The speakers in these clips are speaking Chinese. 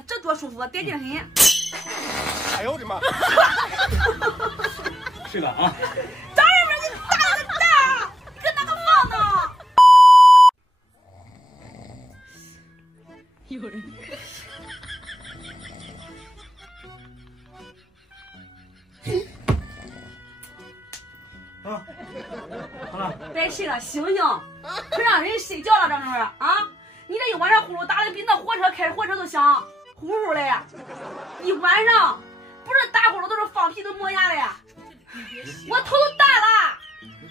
哎，这多舒服，得劲很。哎呦我的妈！睡吧啊！张人们，你大了个蛋，跟那个放呢？有人。啊，好了，别睡了，醒醒，快让人睡觉了，张人们啊！你这一晚上呼噜打的比那火车开着火车都响，呼呼的，一晚上不是打呼噜都是放屁都磨牙的，我头都大了。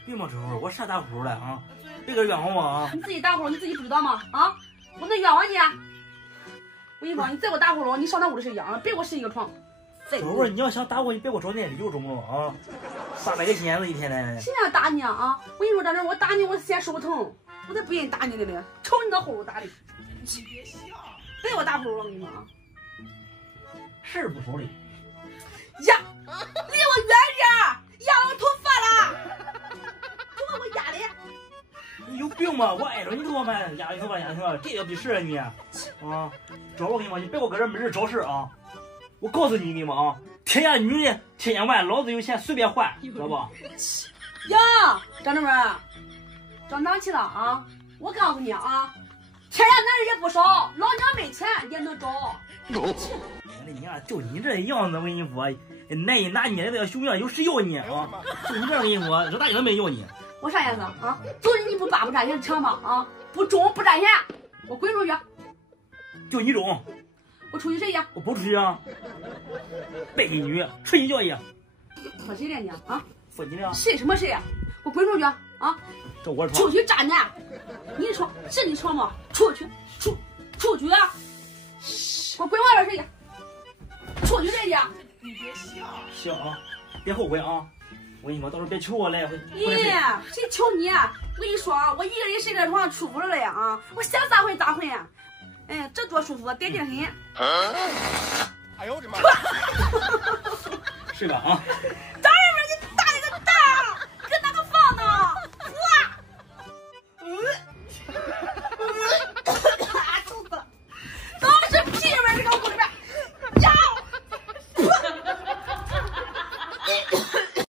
别冒抽，我啥打呼了啊？别个冤枉我啊！你自己打呼噜你自己不知道吗？啊，我能冤枉你？我跟你说，你再给我打呼噜，你上那屋里睡觉啊，别给我睡一个床。不是，你要想打我，你别给我找那理由中不中啊？300个心眼子一天的。谁想打你啊？我跟你说，张真，我打你我先手疼，我才不愿意打你的嘞。瞅你那呼噜打的，你别笑，别给我打呼噜了，我跟你说啊。是不说的。呀，离我远点，压我头发了，都把我压的。你有病吧？我挨着你头发吗？压你头发，压你头发，这也比事啊你啊！找我跟你说，你别给我搁这没人找事啊！我告诉你，你们啊，天下女的千千万，老子有钱随便换，知道不？呀，张正门，长大气了啊！我告诉你啊，天下男人也不少，老娘没钱也能找。我的娘，就你这样子，我跟你说，男人拿捏的要熊样，有谁要你啊？就你这样跟你说，这大家都没要你。我啥意思啊？就是你不扒不占钱抢嘛啊！不中不占钱，我滚出去！就你中。我出去谁呀？我不出去啊！背你女，睡你觉去。说谁的呢？啊？说你的。谁什么谁呀？我滚出去啊！这我闯。出去站着！你闯是你闯吗？出去，出去啊！我滚外边谁去？出去谁去？你别笑。行啊，别后悔啊！我跟你说，到时候别求我来。咦，谁求你？我跟你说啊，我一个人睡在床上舒服了嘞啊！我想咋混咋混。哎，这多舒服，得劲很。哎呦我的妈！睡吧啊！